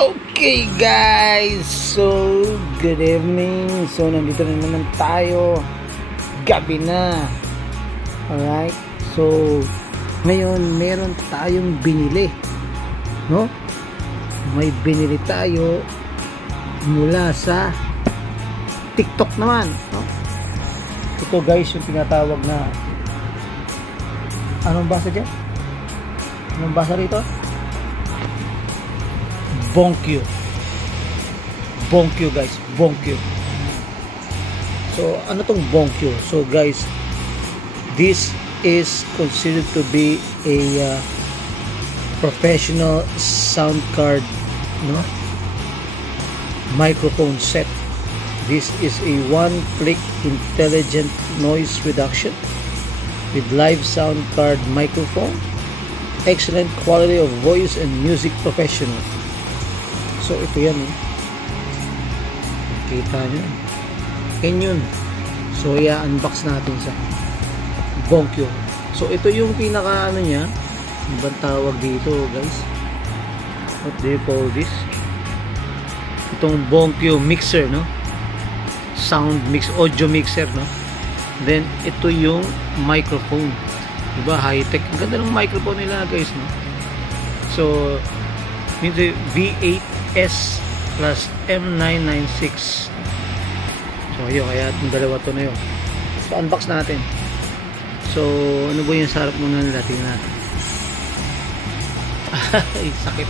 Okay guys, so good evening. So nandito na naman tayo, gabi na. Alright, so ngayon meron tayong binili, no? May binili tayo mula sa TikTok naman, no? Ito guys yung tinatawag na, anong basa dyan? Anong basa rito? Bonkyo. Bonkyo guys, Bonkyo. So ano tong Bonkyo? So guys, this is considered to be a professional sound card, no, microphone set. This is a one-click intelligent noise reduction with live sound card microphone, excellent quality of voice and music professional. So ito yan, kita nyo yan yun. So i-unbox natin sa Bonkyo. So ito yung pinaka ano nya, ibang tawag dito guys, what do you call this? Itong Bonkyo mixer, no, sound mix, audio mixer, no. Then ito yung microphone, diba, high tech, ang ganda ng microphone nila guys, no. So ito V8S plus M996. So ayun, kaya itong dalawa to na yun. So unbox natin. So ano ba yung sarap muna nila, tingnan natin. Ay, sakit.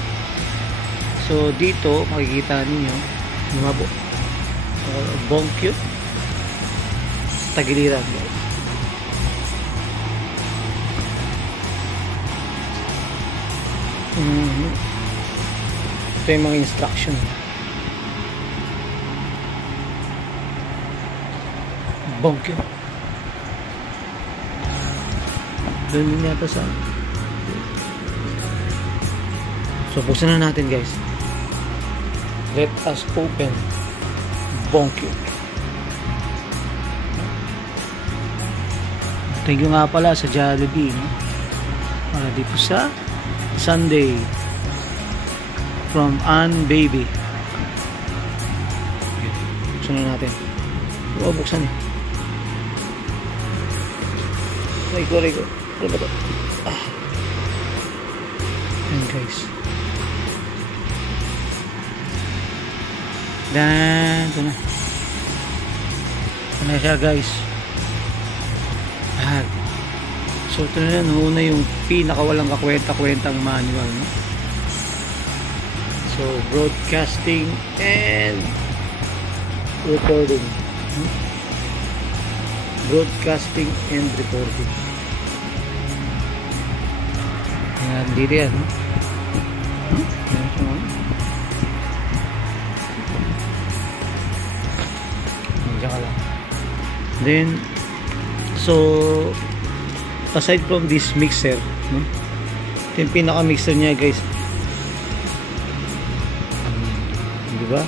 So dito makikita ninyo mga Bonkyo tagiliran guys. Ito yung mga instruction. Bonkyo. Doon din yata sa. So buksan na natin guys. Let us open Bonkyo. Thank you nga pala sa Jollibee, no? Para dito sa Sunday from Ann Baby. Buksan na natin. Buksan eh. Rico. Ano ba ito? Ayan guys. Ito na. Ito na siya guys. So ito na, una yung pinakawalang kakwenta-kwentang manual, no? So broadcasting and recording. Broadcasting and recording. Ayan, dito yan, no? Diyan ka lang. Then so aside from this mixer, no? Ito yung pinaka mixer niya guys, diba?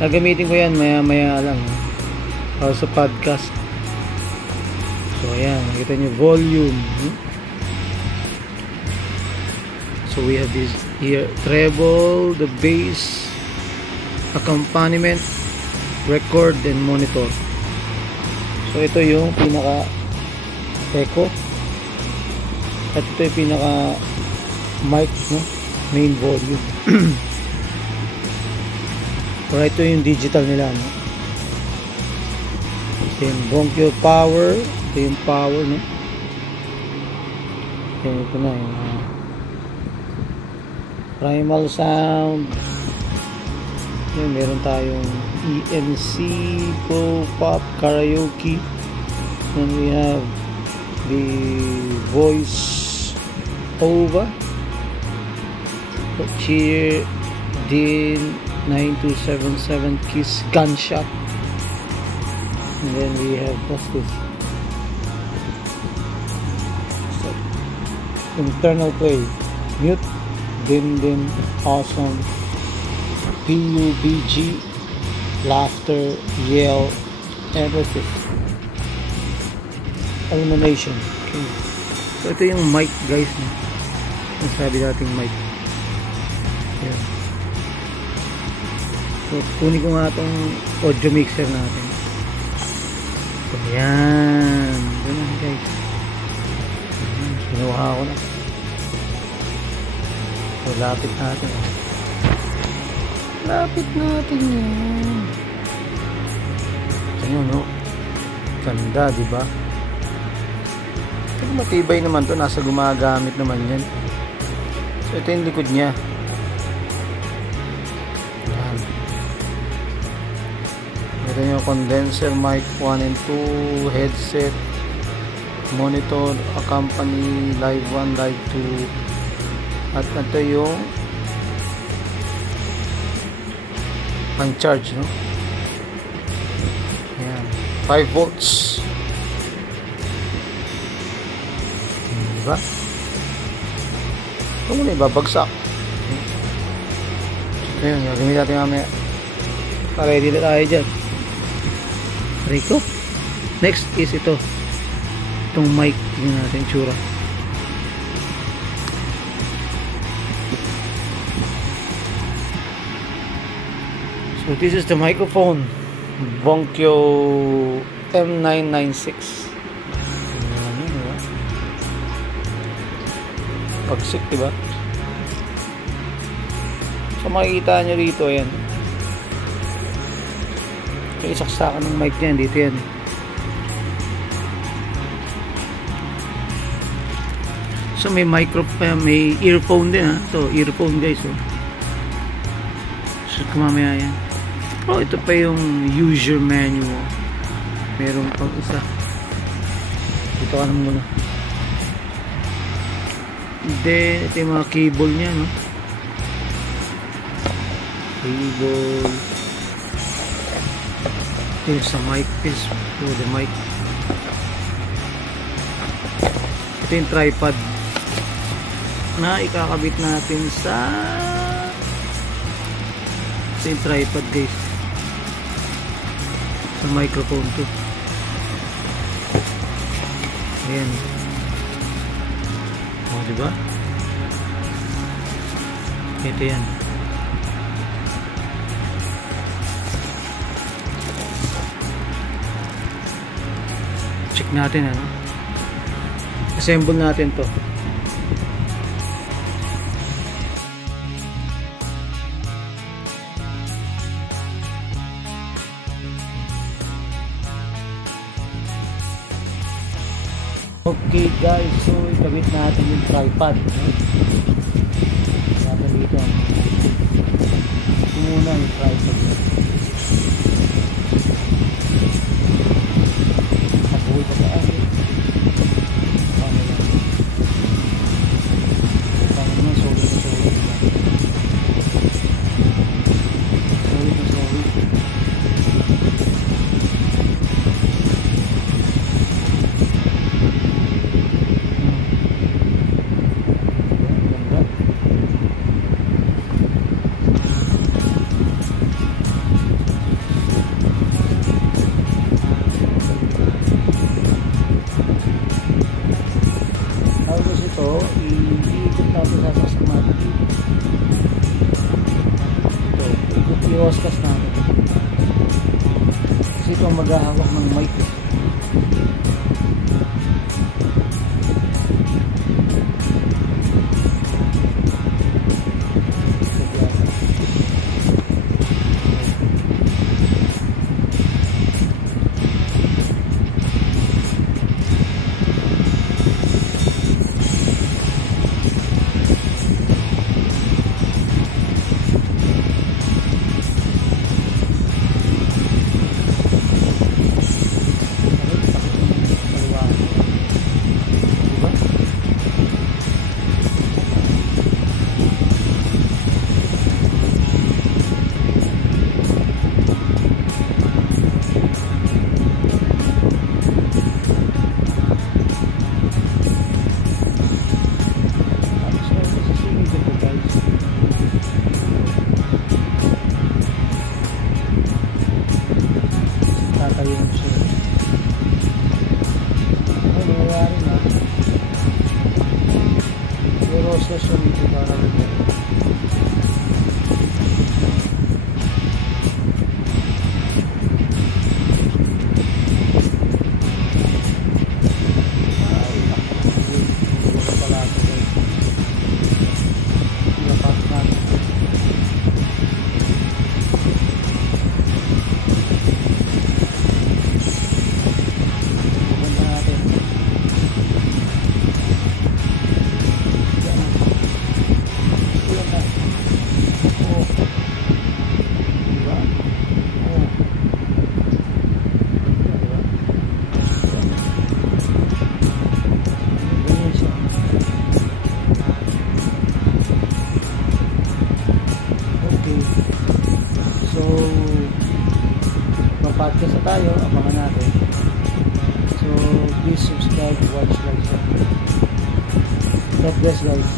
Gagamitin ko yan maya lang, no? Para sa podcast. So ayan, nakita nyo volume, no? So we have this here, treble, the bass, accompaniment, record and monitor. So ito yung pinaka echo at ito yung pinaka mic, no, main volume. Or ito yung digital nila, no? Ito yung Bonkyo power, ito yung power, no? Ito na yung primal sound. Yan, meron tayong EMC, Pro Pop, Karaoke. Then we have the voice over, Cheer, Din 9277, Kiss, Gunshot. And then we have, what's this? So, internal play, mute, Din, awesome, PUBG, laughter, yell, everything. Illumination. Okay. So ito yung mic guys, no? Ang sabi nating mic. Yan. So, kunin ko nga itong audio mixer natin. So, yan. Ganun guys. Kinuha ko na. So, lapit natin. Lapit natin yan. Ito nyo, no? Ganda, diba? Pero matibay naman to. Nasa gumagamit naman yan. So, ito yung likod niya. Yan. Ito yung condenser mic 1 and 2, headset, monitor, accompany, live 1, live 2. At ito yung pang-charge, no? Yan. 5 volts. Diba? Ito muna ibabagsak. So, yun. Gagawin natin mamaya. Ready na tayo dyan. Rico. Next is ito. Itong mic. Tingnan natin tsura. So this is the microphone. Bonkyo M996. Pagsik, diba? So makikita nyo rito, ayan. Yung isaksakan ng mic niyan, dito yan. So may may earphone din, ha. So earphone guys, oh. So kumamaya yan. Oh, ito pa yung user manual. Meron pang isa. Dito ka naman muna. Then, ito yung mga cable nya, no? Cable. Ito yung sa mic piece. Oh, the mic. Ito yung tripod na ikakabit natin sa ito yung tripod guys. Sa microphone to. Ayan. O, diba? Ito yan. Check natin, ano? Assemble natin to. Okay guys, so ikabit natin yung tripod. Natin dito. Ito muna yung tripod. Nabuhay pa saan. Paano lang. Paano naman, solid na solid. Solid na solid. Iikot natin sa sasakman dito. Ito, ikot i-hostas natin. Kasi ito ang maghahawak ng mic. Tatayuan siya. Ano nangyayari na? Pero session dito para rin. tayo, abangan natin. So please subscribe, watch, like, share. God bless guys.